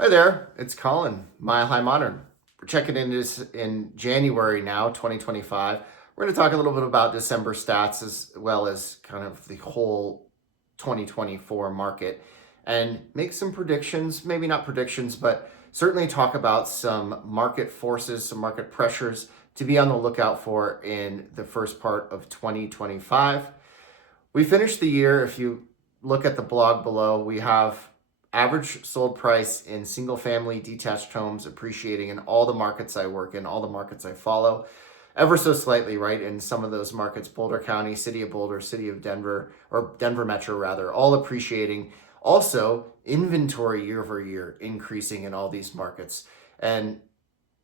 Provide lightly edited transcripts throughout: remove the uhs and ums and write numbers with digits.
Hi there, it's Colin, Mile High Modern. We're checking in this in January now, 2025. We're going to talk a little bit about December stats as well as kind of the whole 2024 market and make some predictions, maybe not predictions, but certainly talk about some market forces, some market pressures to be on the lookout for in the first part of 2025. We finished the year, if you look at the blog below, we have average sold price in single family detached homes appreciating in all the markets I work in, all the markets I follow, ever so slightly, right? In some of those markets, Boulder County, City of Boulder, City of Denver, or Denver Metro rather, all appreciating. Also, inventory year over year increasing in all these markets. And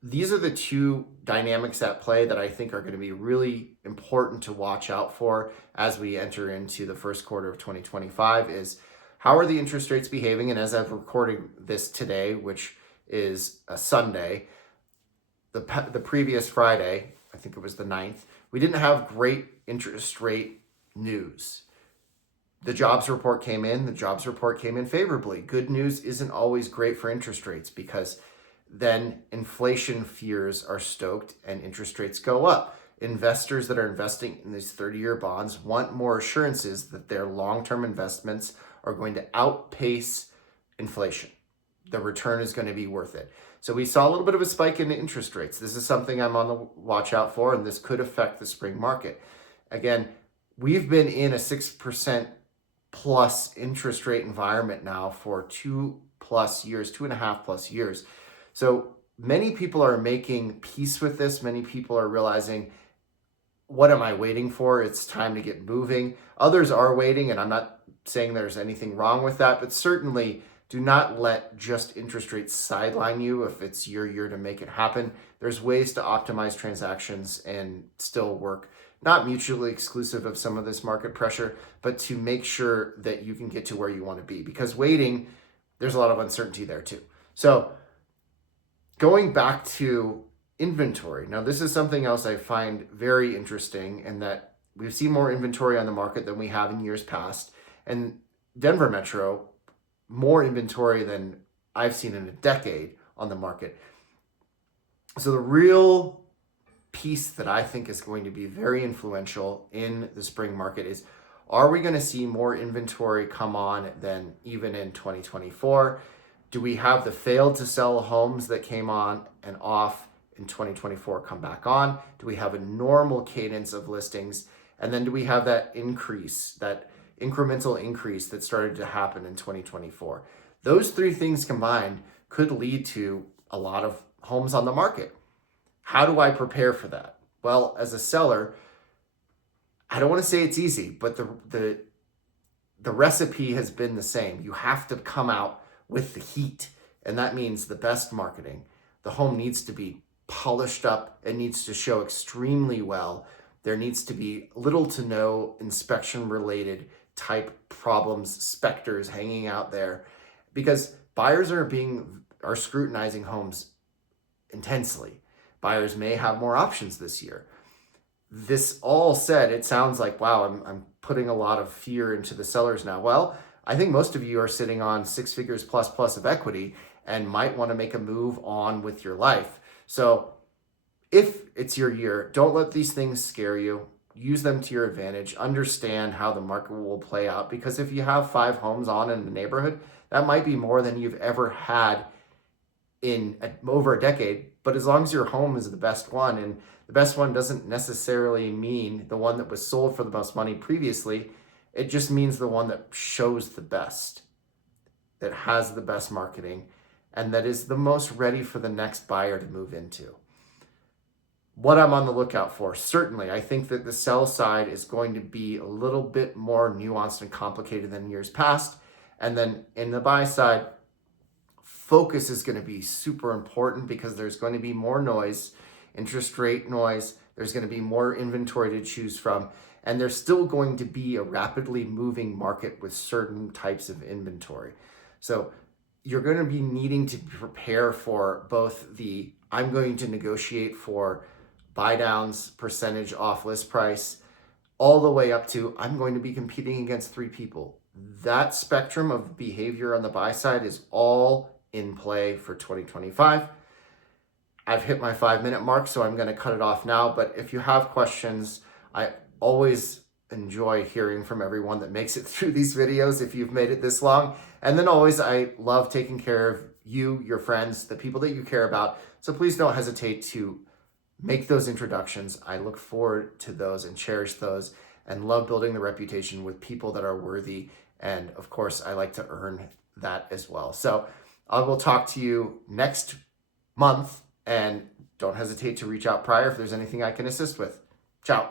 these are the two dynamics at play that I think are going to be really important to watch out for as we enter into the first quarter of 2025 is how are the interest rates behaving? And as I'm recording this today, which is a Sunday, the previous Friday, I think it was the 9th, we didn't have great interest rate news. The jobs report came in. The jobs report came in favorably. Good news isn't always great for interest rates because then inflation fears are stoked and interest rates go up. Investors that are investing in these 30-year bonds want more assurances that their long-term investments are going to outpace inflation. The return is going to be worth it. So we saw a little bit of a spike in interest rates. This is something I'm on the watch out for, and this could affect the spring market. Again, we've been in a 6% plus interest rate environment now for 2.5 plus years. So many people are making peace with this. Many people are realizing, what am I waiting for? It's time to get moving. Others are waiting, and I'm not saying there's anything wrong with that, but certainly do not let just interest rates sideline you if it's your year to make it happen. There's ways to optimize transactions and still work, not mutually exclusive of some of this market pressure, but to make sure that you can get to where you want to be. Because waiting, there's a lot of uncertainty there too. So going back to inventory. Now, this is something else I find very interesting in that we've seen more inventory on the market than we have in years past. And Denver Metro, more inventory than I've seen in a decade on the market. So the real piece that I think is going to be very influential in the spring market is, are we going to see more inventory come on than even in 2024? Do we have the failed to sell homes that came on and off in 2024 come back on? Do we have a normal cadence of listings? And then do we have that increase, that incremental increase that started to happen in 2024? Those three things combined could lead to a lot of homes on the market. How do I prepare for that? Well, as a seller, I don't want to say it's easy, but the recipe has been the same. You have to come out with the heat, and that means the best marketing. The home needs to be polished up. It needs to show extremely well. There needs to be little to no inspection related type problems, specters hanging out there, because buyers are scrutinizing homes intensely. Buyers may have more options this year. This all said, it sounds like, wow, I'm putting a lot of fear into the sellers now. Well, I think most of you are sitting on 6 figures plus of equity and might want to make a move on with your life. So if it's your year, don't let these things scare you. Use them to your advantage. Understand how the market will play out, because if you have 5 homes on in the neighborhood, that might be more than you've ever had in over a decade. But as long as your home is the best one, and the best one doesn't necessarily mean the one that was sold for the most money previously, it just means the one that shows the best, that has the best marketing, and that is the most ready for the next buyer to move into. What I'm on the lookout for, certainly, I think that the sell side is going to be a little bit more nuanced and complicated than years past. And then in the buy side, focus is going to be super important because there's going to be more noise, interest rate noise. There's going to be more inventory to choose from. And there's still going to be a rapidly moving market with certain types of inventory. So you're going to be needing to prepare for both the, I'm going to negotiate for buy downs, percentage off list price, all the way up to, I'm going to be competing against 3 people. That spectrum of behavior on the buy side is all in play for 2025. I've hit my 5-minute mark, so I'm going to cut it off now. But if you have questions, I always enjoy hearing from everyone that makes it through these videos if you've made it this long. And then always, I love taking care of you, your friends, the people that you care about. So please don't hesitate to make those introductions. I look forward to those and cherish those and love building the reputation with people that are worthy. And of course, I like to earn that as well. So I will talk to you next month, and don't hesitate to reach out prior if there's anything I can assist with. Ciao.